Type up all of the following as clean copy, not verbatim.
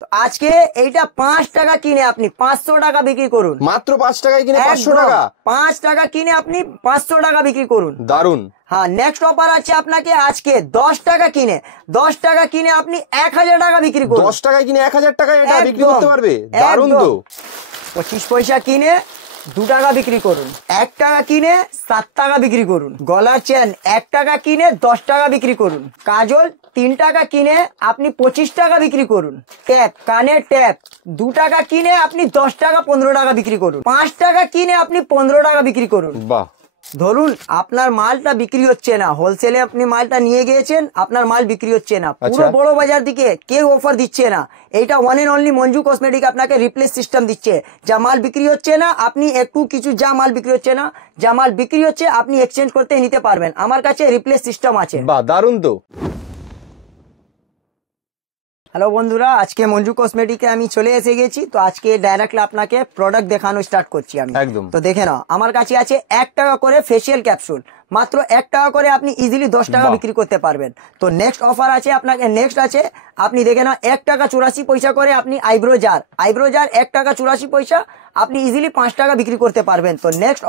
তো আজকে এইটা 5 টাকা কিনে আপনি 500 টাকা বিক্রি করুন। মাত্র 5 টাকায় কিনে 500 টাকা? 5 টাকা কিনে আপনি 500 টাকা বিক্রি করুন। দারুন। হ্যাঁ, নেক্সট অফার আছে আপনাকে আজকে 10 টাকা কিনে আপনি 1000 টাকা বিক্রি করুন। 10 টাকায় কিনে 1000 টাকায় এটা বিক্রি করতে পারবে? দারুন তো। 25 পয়সা কিনে 2 টাকা বিক্রি করুন। 1 টাকা কিনে 7 টাকা বিক্রি করুন। গলার চেন 1 টাকা কিনে 10 টাকা বিক্রি করুন। কাজল 3 টাকা কিনে আপনি 25 টাকা বিক্রি করুন। ট্যাপ, কানের ট্যাপ 2 টাকা কিনে আপনি 10 টাকা 15 টাকা বিক্রি করুন। 5 টাকা কিনে আপনি 15 টাকা বিক্রি করুন। বাহ। ধরুন আপনার মালটা বিক্রি হচ্ছে না, হোলসেলে আপনি মালটা নিয়ে গিয়েছেন, আপনার মাল বিক্রি হচ্ছে না, পুরো বড় বাজার দিকে কেউ অফার দিচ্ছে না, এইটা one and only Manju cosmetic আপনাকে রিপ্লেস সিস্টেম দিচ্ছে। যা মাল বিক্রি হচ্ছে না আপনি একটু কিছু, যা মাল বিক্রি হচ্ছে না, যা মাল বিক্রি হচ্ছে আপনি এক্সচেঞ্জ করতে নিতে পারবেন, আমার কাছে রিপ্লেস সিস্টেম আছে। বাহ, দারুন তো। হ্যালো বন্ধুরা, আজকে মঞ্জু কসমেটিকে আমি চলে এসে গেছি। তো আজকে ডাইরেক্টলি আপনাকে প্রোডাক্ট দেখানো স্টার্ট করছি আমি। একদম। তো দেখে নাও, আমার কাছে আছে 1 টাকা করে ফেসিয়াল ক্যাপসুল, মাত্র 1 টাকা করে আপনি ইজিলি 10 টাকা বিক্রি করতে পারবেন। তো নেক্সট অফার আছে আপনাকে, নেক্সট আছে আপনি দেখে নাও 1 টাকা 84 পয়সা করে আপনি আইব্রো জার 1 টাকা 84 পয়সা আপনি ইজিলি 5 টাকা বিক্রি করতে পারবেন। তো নেক্সট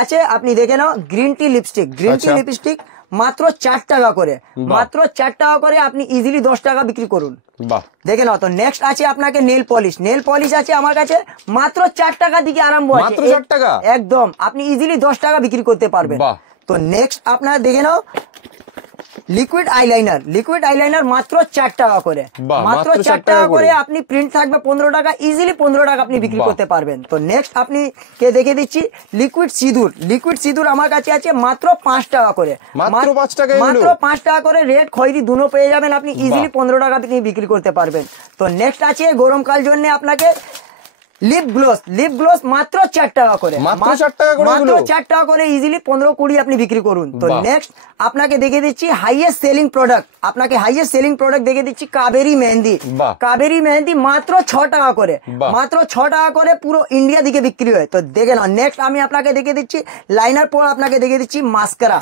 আছে আপনি দেখে নাও গ্রিন টি লিপস্টিক মাত্র 4 টাকা করে, মাত্র 4 টাকা করে আপনি ইজিলি 10 টাকা বিক্রি করুন। দেখে নাও। তো নেক্সট আছে আপনাকে নেল পলিশ আছে আমার কাছে মাত্র 4 টাকা দিকে আরম্ভ আছে, মাত্র 4 টাকা একদম, আপনি ইজিলি 10 টাকা বিক্রি করতে পারবেন। তো নেক্সট আপনারা দেখে নাও লিকুইড আইলাইনার মাত্র 4 টাকা করে, মাত্র 4 টাকা করে আপনি প্রিন্ট থাকবে 15 টাকা, ইজিলি 15 টাকা আপনি বিক্রি করতে পারবেন। তো নেক্সট আপনি কে দেখে দিচ্ছি লিকুইড সিঁদুর আমার কাছে আছে মাত্র 5 টাকা করে, মাত্র 5 টাকা করে, রেড খয়েরি দুটো পেয়ে যাবেন আপনি, ইজিলি 15 টাকা আপনি বিক্রি করতে পারবেন। তো নেক্সট আছে গরমকাল জন্য আপনাকে লিপ গ্লোস মাত্র 4 টাকা করে, মাত্র 4 টাকা করে ইজিলি 15-20 আপনি বিক্রি করুন। তো নেক্সট আপনাকে দেখে দিচ্ছি হাইয়েস্ট সেলিং প্রোডাক্ট দেখে দিচ্ছি কাবেরি মেহেন্দি মাত্র 6 টাকা করে, মাত্র 6 টাকা করে পুরো ইন্ডিয়া দিকে বিক্রি হয়। তো দেখে নাও। নেক্সট আমি আপনাকে দেখে দিচ্ছি লাইনার, পর আপনাকে দেখে দিচ্ছি মাস্কারা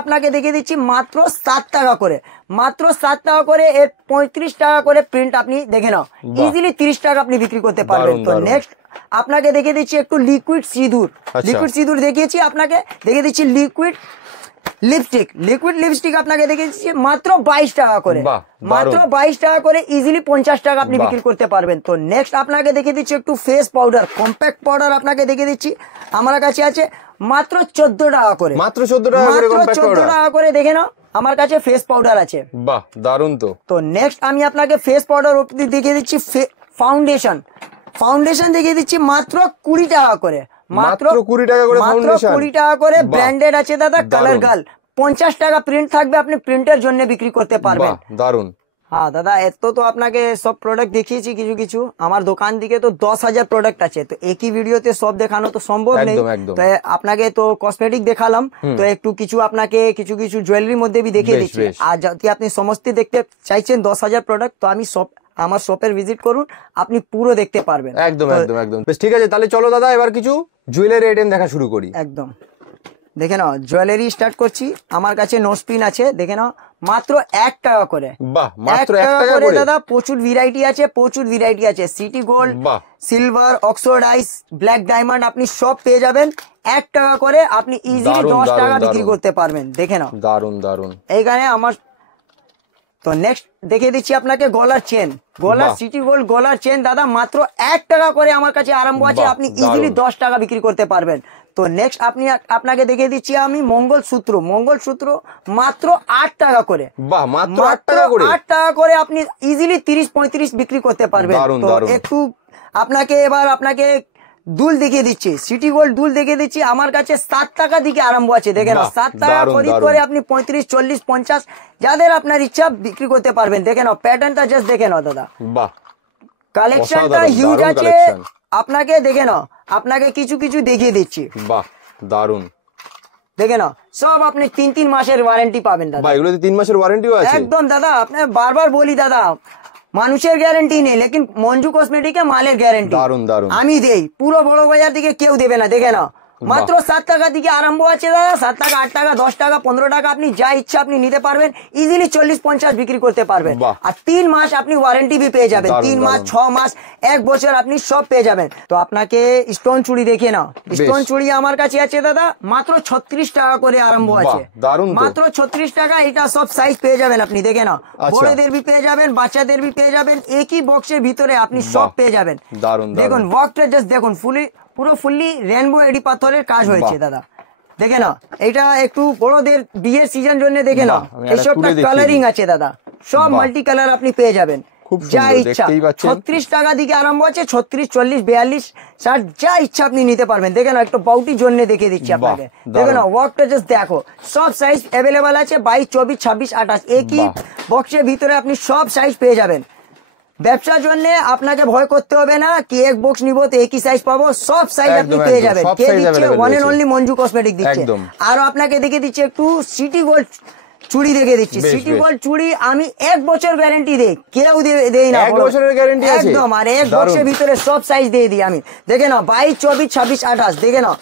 আপনাকে দেখে দিচ্ছি মাত্র 7 টাকা করে, মাত্র 7 টাকা করে, এর 35 টাকা করে প্রিন্ট আপনি দেখে নাও, ইজিলি 30 টাকা আপনি বিক্রি করতে পারবেন। তো নেক্সট আপনাকে দেখে দিচ্ছি একটু লিকুইড সিঁদুর দেখিয়েছি, আপনাকে দেখে দিচ্ছি লিকুইড লিপস্টিক আপনাকে দেখে দিচ্ছি মাত্র 22 টাকা করে, মাত্র 22 টাকা করে, ইজিলি 50 টাকা আপনি বিক্রি করতে পারবেন। তো নেক্সট আপনাকে দেখে দিচ্ছি একটু ফেস পাউডার, কম্প্যাক্ট পাউডার আপনাকে দেখে দিচ্ছি আমার কাছে আছে মাত্র 14 টাকা করে, মাত্র 14 টাকা করে, দেখে নাও আমার কাছে ফেস পাউডার আছে। বাহ, দারুন তো। তো নেক্সট আমি আপনাকে ফেস পাউডার দেখিয়ে দিচ্ছি, ফাউন্ডেশন দেখিয়ে দিচ্ছি মাত্র 20 টাকা করে, মাত্র 20 টাকা করে, ব্র্যান্ডেড আছে দাদা, কালার গার্ল 50 টাকা প্রিন্ট থাকবে, আপনি প্রিন্টের জন্য বিক্রি করতে পারবেন। দারুন। হ্যাঁ দাদা, এত তো আপনাকে সব প্রোডাক্ট দেখিয়েছি, কিছু আমার দোকান দিকে তো 10,000 প্রোডাক্ট আছে, তো একই ভিডিওতে সব দেখানো তো সম্ভব নেই। তো আপনাকে তো কসমেটিক দেখালাম, তো একটু কিছু আপনাকে কিছু জুয়েলারির মধ্যে भी দেখিয়ে দিচ্ছি। আর যদি আপনি সমস্ত দেখতে চাইছেন 10,000 প্রোডাক্ট, তো আমি আমার শপের ভিজিট করুন, আপনি পুরো দেখতে পারবেন। একদম। বেশ, ঠিক আছে, তাহলে চলো দাদা এবার কিছু জুয়েলারি আইটেম দেখা শুরু করি। একদম। দেখে নাও জুয়েলারি স্টার্ট করছি, আমার কাছে নোজপিন আছে, দেখে নাও মাত্র 1 টাকা করে, মাত্র 1 টাকা করে দাদা, প্রচুর ভ্যারাইটি আছে, city gold, silver, oxidise, black diamond আপনি সব পেয়ে যাবেন 1 টাকা করে, আপনি ইজিলি 10 টাকা বিক্রি করতে পারবেন। দেখে নাও, দারুন এইখানে আমার। তো নেক্সট দেখে দিচ্ছি আপনাকে গলার চেন, সিটি গোল্ড গলার চেন দাদা মাত্র 1 টাকা করে আমার কাছে আরম্ভ আছে, আপনি ইজিলি 10 টাকা বিক্রি করতে পারবেন। তো নেক্সট আপনাকে দেখে দিচ্ছি আমি মঙ্গলসূত্র মাত্র 8 টাকা করে, মাত্র 8 টাকা করে আপনি ইজিলি 30-35 বিক্রি করতে পারবেন। তো একটু আপনাকে দুল দেখিয়ে দিচ্ছি, সিটি গোল্ড দুল দেখিয়ে দিচ্ছি, আমার কাছে 7 টাকা দিকে আরম্ভ আছে, দেখেন 7 টাকা খরিদ করে আপনি 35, 40, 50 যাদের আপনার ইচ্ছা বিক্রি করতে পারবেন। দেখেন প্যাটার্নটা জাস্ট দেখে নাও দাদা, কালেকশনটা হিউজ আছে, আপনাকে দেখে নাও, আপনাকে কিছু দেখিয়ে দিচ্ছি। দারুন। দেখে নাও, সব আপনি 3 মাসের ওয়ারেন্টি পাবেন দাদা। এগুলো 3 মাসের ওয়ারেন্টিও আছে? একদম দাদা, আপনি বারবার বলি দাদা, মানুষের গ্যারান্টি নেই, লেকিন মঞ্জু কসমেটিকে মালের গ্যারান্টি আমি দেই, পুরো বড় বাজার দিকে কেউ দেবে না। দেখে নাও মাত্র 7 টাকা থেকে আরম্ভ আছে দাদা। 7 টাকা, 8 টাকা, 10 টাকা, 15 টাকা, আপনি যা ইচ্ছা আপনি নিতে পারবেন। ইজিলি 40-50 বিক্রি করতে পারবেন। আর 3 মাস আপনি ওয়ারেন্টি भी পেয়ে যাবেন। 3 মাস, 6 মাস, 1 বছর আপনি সব পেয়ে যাবেন। তো আপনাকে স্টোন চুড়ি দেখে নাও। স্টোন চুড়ি আমার কাছে আছে দাদা মাত্র 36 টাকা করে আরম্ভ আছে। মাত্র 36 টাকা। এটা সব সাইজ পেয়ে যাবেন আপনি, দেখে নাও। বড়দের भी পেয়ে যাবেন, বাচ্চাদের भी পেয়ে যাবেন। একই বক্সের ভিতরে আপনি সব পেয়ে যাবেন। দেখুন ওয়ার্কটা জাস্ট দেখুন, পুরো ফুললি রেনবো এডি পাথরের কাজ হয়েছে দাদা, দেখে নাও। এটা একটু বড়দের বিয়ের সিজন জন্য দেখে নাও। এসবটা কালারিং আছে দাদা, সব মাল্টি কালার আপনি পেয়ে যাবেন। যা ইচ্ছা 36 টাকা থেকে আরম্ভ আছে। 36, 40, 42, 60 যা ইচ্ছা আপনি নিতে পারবেন। দেখে নাও একটু বাউটি জন্য দেখে দিচ্ছি আপনাকে। দেখে নাও ওয়ার্কটা জাস্ট দেখো। সব সাইজ অ্যাভেলেবল আছে, 22, 24, 26, 28 একই বক্সের ভিতরে আপনি সব সাইজ পেয়ে যাবেন। ব্যবসার জন্য আপনাকে ভয় করতে হবে না কি এক বক্স নিব তো একই সাইজ পাবো। সব সাইজ আপনি পেয়ে যাবেন। কে দিচ্ছে? One and only Manju cosmetic দিচ্ছে। আর আপনাকে দেখে দিচ্ছে একটু সিটি গোল্ড চুড়ি দেখে দিচ্ছি। সিটি গোল্ড চুড়ি আমি 1 বছর গ্যারান্টি দেই, কেউ দেই না। 1 বছরের গ্যারান্টি আছে একদম। আর 1 বক্সের ভিতরে সব সাইজ দিয়ে দিই আমি। দেখে নাও 22, 24, 26, 28 দেখে নাও।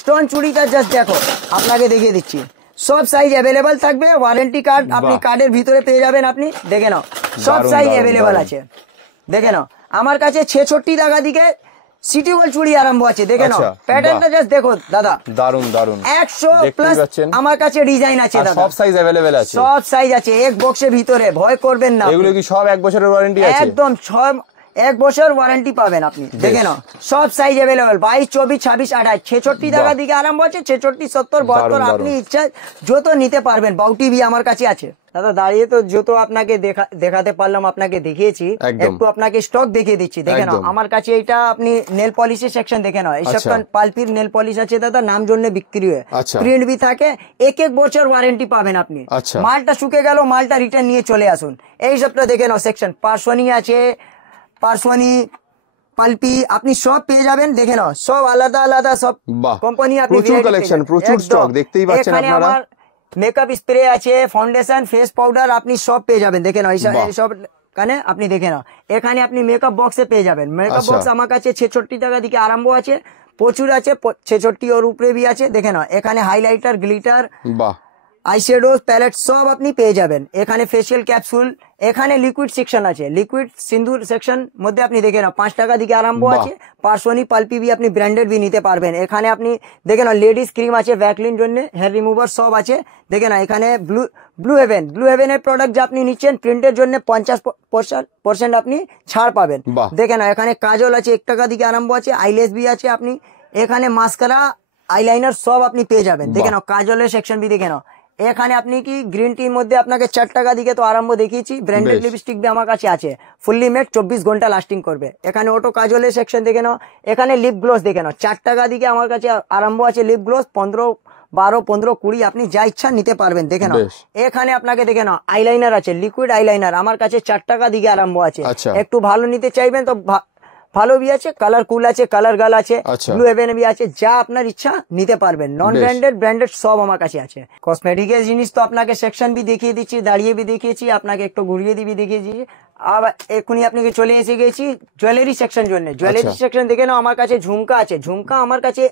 স্টোন চুড়িটা জাস্ট দেখো, আপনাকে দেখিয়ে দিচ্ছি। সব সাইজ অ্যাভেলেবল থাকবে। ওয়ারেন্টি কার্ড আপনি কার্ডের ভিতরে পেয়ে যাবেন আপনি, দেখে নাও। সব সাইজ অ্যাভেলেবল আছে, দেখে নাও। আমার কাছে 66 টাকা দিকে সিটি গোল্ড চুড়ি আরম্ভ আছে, দেখে নাও। প্যাটার্নটা জাস্ট দেখো দাদা, দারুন দারুন। 100 প্লাস আমার কাছে ডিজাইন আছে দাদা। সব সাইজ अवेलेबल আছে, সব সাইজ আছে। এক বক্সের ভিতরে ভয় করবেন না। এগুলো কি সব 1 বছরের ওয়ারেন্টি আছে? একদম সব 1 বছর ওয়ারেন্টি পাবেন আপনি, দেখে নাও। সব সাইজ अवेलेबल 22, 24, 26, 28 66 টাকা দিকে আরম্ভ আছে। 66, 70, 72 আপনি ইচ্ছা যত নিতে পারবেন। বাউটি भी আমার কাছে আছে দাদা। দাঁড়িয়ে তো যত আপনাকে দেখাতে পারলাম, আপনাকে দেখিয়েছি। একটু আপনাকে স্টক দেখিয়ে দিচ্ছি, দেখে নাও। আমার কাছে এটা আপনি নেল পলিশের সেকশন দেখে নাও। এইসব পালপির নেল পলিশ আছে দাদা, নাম জন্য বিক্রি হয়। প্রিন্ট भी থাকে। 1 বছর ওয়ারেন্টি পাবেন আপনি। মালটা শুকে গেল, মালটা রিটার্ন নিয়ে চলে আসুন। এই সবটা দেখে নাও সেকশন। পার্সোনি আছে, পার্সোনি পালপি আপনি সব পেয়ে যাবেন, দেখে নাও। সব আলাদা আলাদা সব কোম্পানি আপনি। প্রচুর কালেকশন, প্রচুর স্টক দেখতেই পাচ্ছেন আপনারা। মেকআপ স্প্রে আছে, ফাউন্ডেশন, ফেস পাউডার আপনি সব পেয়ে যাবেন, দেখে নাও। সব কানে আপনি দেখে নাও। এখানে আপনি মেকআপ বক্সে পেয়ে যাবেন। মেকআপ বক্স আমার কাছে 66 টাকা দিকে আরম্ভ আছে, প্রচুর আছে। 66 ওর উপরে भी আছে, দেখে নাও। এখানে হাইলাইটার, গ্লিটার, আইশ্যাডো, প্যালেট সব আপনি পেয়ে যাবেন। এখানে ফেসিয়াল ক্যাপসুল, এখানে লিকুইড সেকশন আছে। লিকুইড সিন্দুর সেকশন মধ্যে আপনি দেখে নাও 5 টাকা দিকে আরম্ভ আছে। পার্সোনি পালপি भी আপনি ব্র্যান্ডেড भी নিতে পারবেন। এখানে আপনি দেখে নাও লেডিস ক্রিম আছে, ভ্যাকলিন জন্য, হেয়ার রিমুভার সব আছে, দেখে নাও। এখানে ব্লু হেভেনের প্রোডাক্ট যা আপনি নিচ্ছেন প্রিন্টের জন্য 50% আপনি ছাড় পাবেন, দেখে নাও। এখানে কাজল আছে 1 টাকা দিকে আরম্ভ আছে। আইলেস भी আছে আপনি। এখানে মাস্কারা, আইলাইনার সব আপনি পেয়ে যাবেন, দেখে নাও। কাজলের সেকশন भी দেখে নাও। এখানে আপনি কি গ্রিন টির মধ্যে আপনাকে 4 টাকা দিকে তো আরম্ভ দেখিয়েছি। ব্র্যান্ডেড লিপস্টিক भी আমার কাছে আছে, ফুললি মেড, 24 ঘন্টা লাস্টিং করবে। এখানে অটো কাজলের সেকশন দেখে নাও। এখানে লিপ গ্লস দেখে নাও। 4 টাকা দিকে আমার কাছে আরম্ভ আছে লিপ গ্লস। 12, 15, 20 আপনি যা ইচ্ছা নিতে পারবেন, দেখে নাও। এখানে আপনাকে দেখে নাও আইলাইনার আছে, লিকুইড আইলাইনার আমার কাছে 4 টাকা দিকে আরম্ভ আছে। একটু ভালো নিতে চাইবেন তো ভালো भी আছে, কালার কুল আছে, কালার গাল আছে, ব্লু হেভেন भी আছে, যা আপনার ইচ্ছা নিতে পারবেন। নন ব্র্যান্ডেড, ব্র্যান্ডেড সব আমার কাছে আছে। কসমেটিকের জিনিস তো আপনাকে সেকশন भी দেখিয়ে দিচ্ছি, দাঁড়িয়ে भी দেখিয়েছি, আপনাকে একটু ঘুরিয়ে দিয়ে দেখিয়েছি। আবার এখনই আপনাকে চলে এসে গেছি জুয়েলারি সেকশন জন্য। জুয়েলারি সেকশন দেখে নাও। আমার কাছে ঝুমকা আছে। ঝুমকা আমার কাছে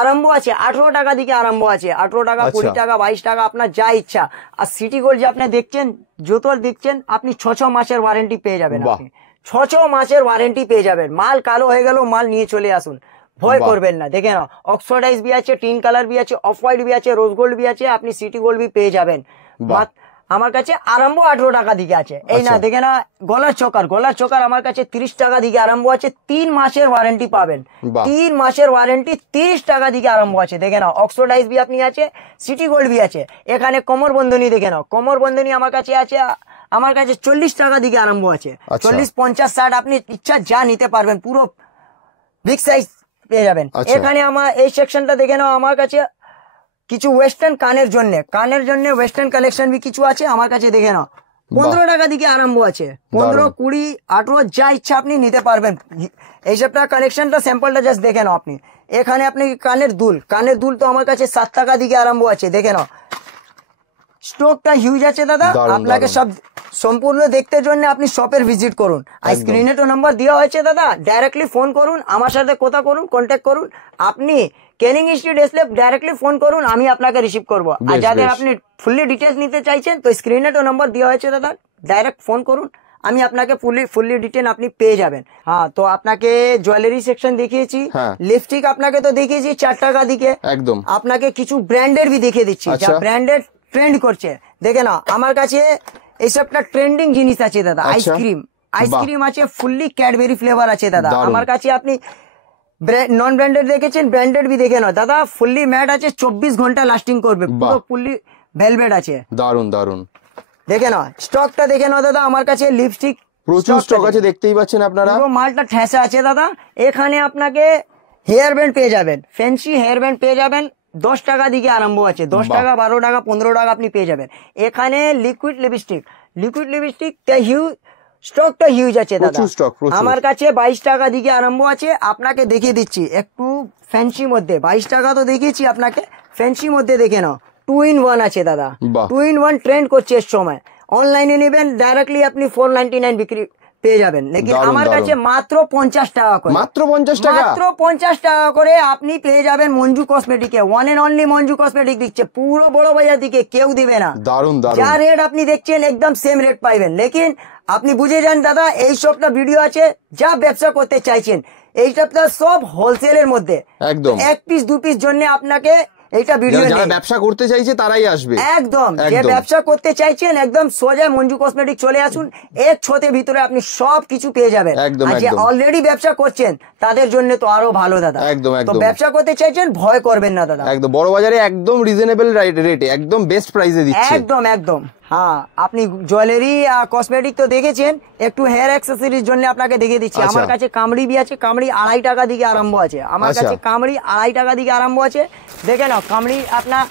আরম্ভ আছে 18 টাকা দিকে আরম্ভ আছে। 18 টাকা, 20 টাকা, 22 টাকা আপনার যা ইচ্ছা। আর সিটি গোল্ড যে আপনি দেখছেন, যত দেখছেন আপনি 6 মাসের ওয়ারেন্টি পেয়ে যাবেন। আপনি 6 মাসের ওয়ারেন্টি পেয়ে যাবেন। মাল কালো হয়ে গেল, মাল নিয়ে চলে আসুন, ভয় করবেন না, দেখে নাও। অক্সিডাইজ भी আছে, টিন কালার भी আছে, অফ হোয়াইট भी আছে, রোজ গোল্ড भी আছে, আপনি সিটি গোল্ড भी পেয়ে যাবেন। আমার কাছে আরম্ভ 18 টাকা দিকে আছে। এই না দেখে না গলার চোকার আমার কাছে 30 টাকা দিকে আরম্ভ আছে। 3 মাসের ওয়ারেন্টি পাবেন। 3 মাসের ওয়ারেন্টি 30 টাকা দিকে আরম্ভ আছে, দেখে নাও। অক্সিডাইজ भी আপনি আছে, সিটি গোল্ড भी আছে। এখানে কোমর বন্ধনী দেখে নাও। কোমর বন্ধনী আমার কাছে আছে, আমার কাছে 40 টাকা দিকে আরম্ভ আছে। 40, 50, 60 আপনি ইচ্ছা যা নিতে পারবেন, পুরো বিগ সাইজ পেয়ে যাবেন। এখানে আমার এই সেকশনটা দেখে নাও। আমার কাছে কিছু ওয়েস্টার্ন কানের জন্য ওয়েস্টার্ন কালেকশন भी কিছু আছে আমার কাছে, দেখে নাও। 15 টাকা দিকে আরম্ভ আছে। 15, 20, 18 যা ইচ্ছা আপনি নিতে পারবেন। এইসবটা কালেকশনটা স্যাম্পলটা জাস্ট দেখে নাও আপনি। এখানে আপনি কানের দুল তো আমার কাছে 7 টাকা দিকে আরম্ভ আছে, দেখে নাও। স্টকটা হিউজ আছে দাদা, আপনাকে সব সম্পূর্ণ দেখতে জন্য আপনি শপের ভিজিট করুন। আর স্ক্রিনে তো নাম্বার দেওয়া হয়েছে দাদা, ডাইরেক্টলি ফোন করুন, আমার সাথে কথা করুন, কন্ট্যাক্ট করুন। আপনি ক্যানিং স্ট্রিট এসলে ডাইরেক্টলি ফোন করুন, আমি আপনাকে রিসিভ করবো। আর যাদের আপনি ফুললি ডিটেলস নিতে চাইছেন তো স্ক্রিনে তো নাম্বার দেওয়া হয়েছে দাদা, ডাইরেক্ট ফোন করুন, আমি আপনাকে ফুললি ডিটেল আপনি পেয়ে যাবেন। হ্যাঁ, তো আপনাকে জুয়েলারি সেকশন দেখিয়েছি, লিপস্টিক আপনাকে তো দেখিয়েছি 4 টাকা দিকে, একদম আপনাকে কিছু ব্র্যান্ডের भी দেখিয়ে দিচ্ছি যা ব্র্যান্ডের ট্রেন্ড করছে। দেখে না, আমার কাছে এইসবটা ট্রেন্ডিং জিনিস আছে দাদা। আইসক্রিম আছে, ফুললি ক্যাডবেরি ফ্লেভার আছে দাদা। আমার কাছে আপনি নন ব্র্যান্ডেড দেখেছেন, ব্র্যান্ডেড भी দেখে না দাদা। ফুললি ম্যাট আছে, 24 ঘন্টা লাস্টিং করবে, পুরো ফুললি ভেলভেট আছে। দারুন দারুন, দেখে না স্টকটা দেখে না দাদা। আমার কাছে লিপস্টিক প্রচুর স্টক আছে, দেখতেই পাচ্ছেন আপনারা, পুরো মালটা ঠেসা আছে দাদা। এখানে আপনাকে হেয়ার ব্যান্ড পেয়ে যাবেন, ফ্যান্সি হেয়ার ব্যান্ড পেয়ে যাবেন, 10 টাকা দিকে আরম্ভ আছে, 10 টাকা, 12 টাকা, 15 টাকা আপনি পেয়ে যাবেন। এখানে লিকুইড লিপস্টিক হিউজ স্টকটা হিউজ আছে দাদা। আমার কাছে 22 টাকা দিকে আরম্ভ আছে। আপনাকে দেখিয়ে দিচ্ছি একটু ফ্যান্সি মধ্যে, 22 টাকা তো দেখিয়েছি আপনাকে, ফ্যান্সি মধ্যে দেখে নাও। 2 in 1 আছে দাদা, 2 in 1 ট্রেন্ড করছে এর সময়। অনলাইনে নেবেন ডাইরেক্টলি আপনি 499 বিক্রি পেয়ে যাবেন, লেকিন আমার কাছে মাত্র 50 টাকা করে, মাত্র 50 টাকা করে আপনি পেয়ে যাবেন মঞ্জু কসমেটিকে। One and only Manju cosmetic দিচ্ছে, পুরো বড় বাজার দিকে কেউ দিবে না। যা রেট আপনি দেখছেন একদম সেম রেট পাইবেন। লেকিন আপনি বুঝে যান দাদা, এই সবটা ভিডিও আছে যা ব্যবসা করতে চাইছেন, এই সবটা সব হোলসেলের মধ্যে, একদম 1 পিস 2 পিস জন্য আপনাকে এইটা ভিডিও, যারা ব্যবসা করতে চাইছে তারাই আসবে। একদম যে ব্যবসা করতে চাইছেন একদম সোজা মঞ্জু কসমেটিক চলে আসুন, এক ছতের ভিতরে আপনি সব কিছু পেয়ে যাবেন। আর যে অলরেডি ব্যবসা করছেন তাদের জন্য তো আরো ভালো দাদা। একদম তো ব্যবসা করতে চাইছেন ভয় করবেন না দাদা, একদম বড় বাজারে একদম রিজনেবল রেটে, একদম বেস্ট প্রাইসে দিচ্ছে, একদম। হ্যাঁ, আপনি জুয়েলারি আর কসমেটিক তো দেখেছেন, একটু হেয়ার অ্যাক্সেসরিজ জন্য আপনাকে দেখিয়ে দিচ্ছি। আমার কাছে কামড়ি भी আছে, কামড়ি 2.5 টাকা দিকে আরম্ভ আছে। আমার কাছে কামড়ি 2.5 টাকা দিকে আরম্ভ আছে। দেখে নাও, কামড়ি আপনার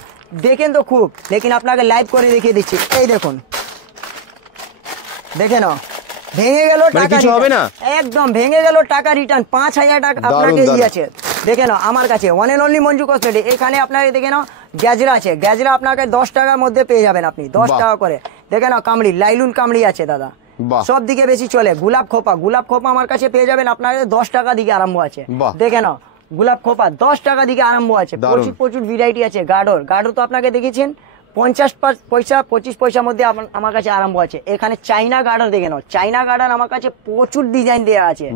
দেখেন তো খুব, লেকিন আপনাকে লাইভ করে দেখিয়ে দিচ্ছি। এই দেখুন, দেখে নাও, ভেঙে গেল টাকা, কিছু হবে না, একদম ভেঙে গেল টাকা রিটার্ন, 5000 টাকা আপনাকে আছে। দেখে নাও, আমার কাছে one and only Manju cosmetic. এখানে আপনাকে দেখে নাও গ্যাজরা আছে, গ্যাজরা আপনাকে 10 টাকার মধ্যে পেয়ে যাবেন আপনি, 10 টাকা করে। দেখে নাও কামড়ি, লাইলুন কামড়ি আছে দাদা, সব দিকে বেশি চলে। গোলাপ খোপা আমার কাছে পেয়ে যাবেন আপনাকে 10 টাকা দিকে আরম্ভ আছে। দেখে নাও, গোলাপ খোপা 10 টাকা দিকে আরম্ভ আছে। প্রচুর ভ্যারাইটি আছে। গার্ডর তো আপনাকে দেখেছেন 50 পয়সা 25 পয়সার মধ্যে আমার কাছে আরম্ভ আছে। এখানে চাইনা গার্ডার দেখে নাও, চাইনা গার্ডার আমার কাছে প্রচুর ডিজাইন দেওয়া আছে।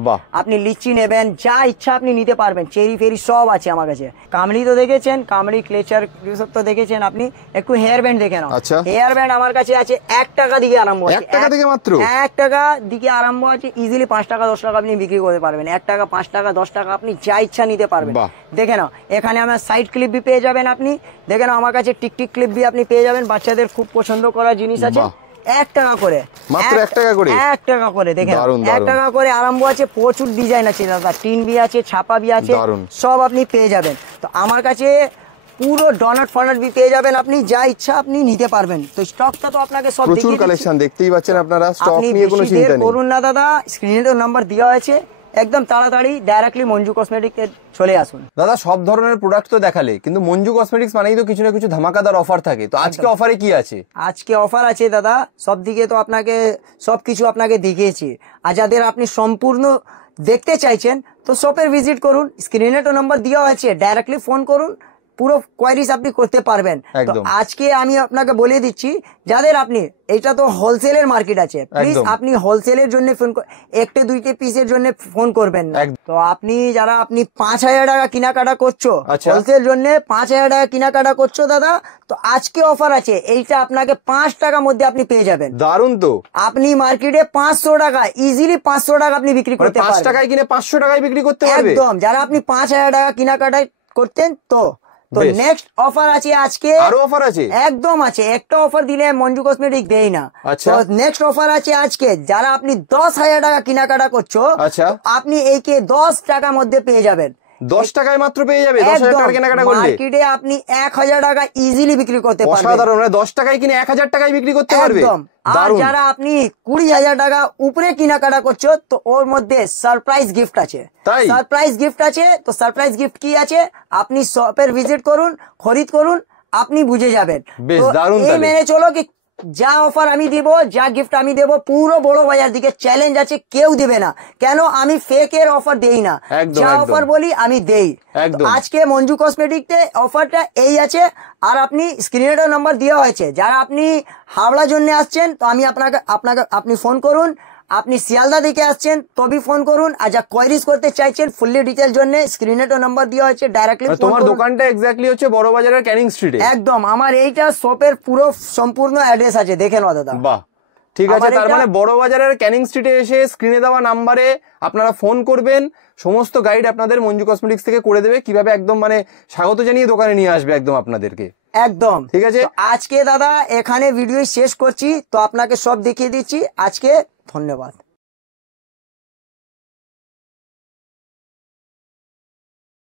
আপনি লিচি নেবেন, যা ইচ্ছা আপনি নিতে পারবেন, চেরি ফেরি সব আছে আমার কাছে। কামড়ি তো দেখেছেন, কামড়ি ক্লেচার সব তো দেখেছেন আপনি। একটু হেয়ার ব্যান্ড দেখে নাও, হেয়ার ব্যান্ড আমার কাছে আছে 1 টাকা দিকে আরম্ভ আছে, 1 টাকা দিকে মাত্র, 1 টাকা দিকে আরম্ভ আছে। ইজিলি 5 টাকা 10 টাকা আপনি বিক্রি করতে পারবেন, 1 টাকা 5 টাকা 10 টাকা আপনি যা ইচ্ছা নিতে পারবেন। দেখে নাও, এখানে আমার সাইড ক্লিপ भी পেয়ে যাবেন আপনি। দেখে নাও, আমার কাছে টিকটিক ক্লিপ भी আপনি পেয়ে যাবেন, বাচ্চাদের খুব পছন্দ করা জিনিস আছে। 1 টাকা করে, মাত্র 1 টাকা করে, 1 টাকা করে। দেখেন 1 টাকা করে আরম্ভ আছে। প্রচুর ডিজাইন আছে দাদা, টিন भी আছে, ছাপা भी আছে, সব আপনি পেয়ে যাবেন। তো আমার কাছে পুরো ডোনাট ফনাট भी পেয়ে যাবেন, আপনি যা ইচ্ছা আপনি নিতে পারবেন। তো স্টকটা তো আপনাকে সব প্রচুর কালেকশন দেখতেই পাচ্ছেন আপনারা, স্টক নিয়ে কোনো চিন্তা নেই। করুন না দাদা, স্ক্রিনে তো নাম্বার দেওয়া আছে, একদম তাড়াতাড়ি ডাইরেক্টলি মঞ্জু কসমেটিকে চলে আসুন। দাদা সব ধরনের প্রোডাক্ট তো দেখালে, কিন্তু মঞ্জু কসমেটিক্স মানেই তো কিছু না কিছু ধামাকাদার অফার থাকে। তো আজকে অফারে কি আছে? আজকে অফার আছে দাদা, সব দিকে তো আপনাকে সবকিছু আপনাকে দেখিয়েছি। আর যাদের আপনি সম্পূর্ণ দেখতে চাইছেন তো শপের ভিজিট করুন, স্ক্রিনে তো নাম্বার দেওয়া আছে, ডাইরেক্টলি ফোন করুন, পুরো কোয়ারিজ আপনি করতে পারবেন। তো আজকে আমি আপনাকে বলে দিচ্ছি, যাদের আপনি, এটা তো হোলসেলের মার্কেট আছে, প্লিজ আপনি হোলসেলের জন্য ফোন, একটা দুইটা পিসের জন্য ফোন করবেন না। তো আপনি যারা আপনি 5000 টাকা কেনাকাটা করছো, হোলসেল জন্য 5000 টাকা কেনাকাটা করছো দাদা, তো আজকে অফার আছে, এইটা আপনাকে 5 টাকার মধ্যে আপনি পেয়ে যাবেন। দারুন তো, আপনি মার্কেটে 500 টাকা ইজিলি 500 টাকা আপনি বিক্রি করতে পারবেন, 5 টাকায় কিনে 500 টাকায় বিক্রি করতে পারবেন একদম। যারা আপনি 5000 টাকা কেনাকাটা করতেন, তো নেক্সট অফার আছে আজকে, আরো অফার আছে, একদম আছে। একটা অফার দিলে মঞ্জু কসমেটিক দেই না। তো নেক্সট অফার আছে আজকে, যারা আপনি 10,000 টাকা কেনাকাটা করছো, আপনি এইকে 10 টাকার মধ্যে পেয়ে যাবেন, 10 টাকায় মাত্র পেয়ে যাবে। 10,000 টাকা কেনাকাটা করলে মার্কেটে আপনি 1000 টাকা ইজিলি বিক্রি করতে পারবেন। অসাধারণ, 10 টাকায় কিনে 1000 টাকায় বিক্রি করতে পারবে। আর যারা আপনি 20,000 টাকা উপরে কেনাকাটা করছো, তো ওর মধ্যে সারপ্রাইজ গিফট আছে, সারপ্রাইজ গিফট আছে। তো সারপ্রাইজ গিফট কি আছে, আপনি শপের ভিজিট করুন, খরিদ করুন, আপনি বুঝে যাবেন। এই মেনে চলো কি যা অফার আমি দিব, যা গিফট আমি দেব, পুরো বড় বাজার দিকে চ্যালেঞ্জ আছে, কেউ দিবে না। কেন? আমি ফেকের অফার দেই না, যা অফার বলি আমি দেই। আজকে মঞ্জু কসমেটিক্সে অফারটা এই আছে। আর আপনি স্ক্রিনে নাম্বার দেওয়া হয়েছে, যারা আপনি হাওড়ার জন্য আসছেন তো আমি আপনি ফোন করুন, আপনি শিয়ালদা দিকে আসছেন তবে ফোন করুন, আর যা কোয়ারিজ করতে চাইছেন ফুললি ডিটেল জন্য স্ক্রিনে নাম্বার দেওয়া হয়েছে, ডাইরেক্টলি। তোমার দোকানটা এক্স্যাক্টলি হচ্ছে বড় বাজারের ক্যানিং স্ট্রিটে। একদম, আমার এইটা শপের পুরো সম্পূর্ণ অ্যাড্রেস আছে, দেখে নাও দাদা। বাহ, ঠিক আছে। তার মানে বড় বাজারের ক্যানিং স্ট্রিটে এসে স্ক্রিনে দেওয়া নাম্বারে আপনারা ফোন করবেন, সমস্ত গাইড আপনাদের মঞ্জু কসমেটিক্স থেকে করে দেবে, কিভাবে একদম মানে স্বাগত জানিয়ে দোকানে নিয়ে আসবে একদম আপনাদেরকে। একদম, ঠিক আছে। আজকে দাদা এখানে ভিডিও শেষ করছি, তো আপনাকে সব দেখিয়ে দিচ্ছি আজকে। ধন্যবাদ।